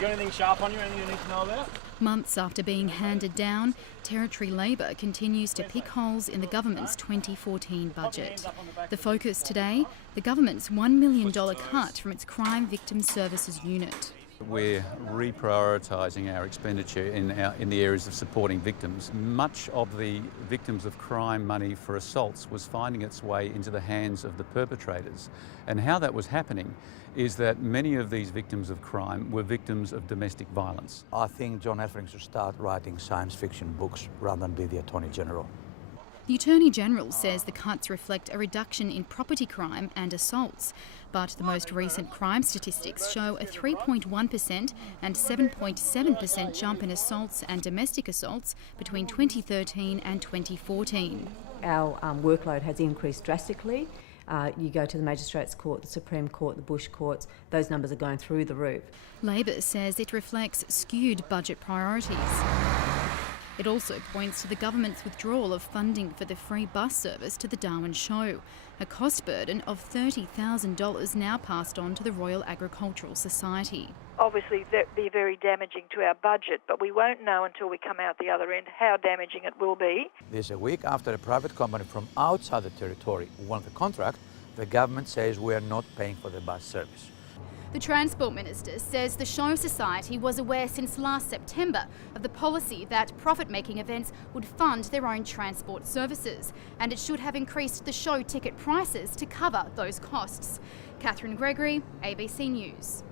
You got anything sharp on you, anything you need to know about? Months after being handed down, Territory Labor continues to pick holes in the government's 2014 budget. The focus today, the government's $1 million cut from its Crime Victim Services unit. We're reprioritising our expenditure in the areas of supporting victims. Much of the victims of crime money for assaults was finding its way into the hands of the perpetrators. And how that was happening is that many of these victims of crime were victims of domestic violence. I think John Efring should start writing science fiction books rather than be the Attorney General. The Attorney General says the cuts reflect a reduction in property crime and assaults, but the most recent crime statistics show a 3.1% and 7.7% jump in assaults and domestic assaults between 2013 and 2014. Our workload has increased drastically. You go to the Magistrates Court, the Supreme Court, the Bush Courts, those numbers are going through the roof. Labor says it reflects skewed budget priorities. It also points to the government's withdrawal of funding for the free bus service to the Darwin Show, a cost burden of $30,000 now passed on to the Royal Agricultural Society. Obviously that would be very damaging to our budget, but we won't know until we come out the other end how damaging it will be. This a week after a private company from outside the territory won the contract, the government says we are not paying for the bus service. The Transport Minister says the Show Society was aware since last September of the policy that profit-making events would fund their own transport services, and it should have increased the show ticket prices to cover those costs. Catherine Gregory, ABC News.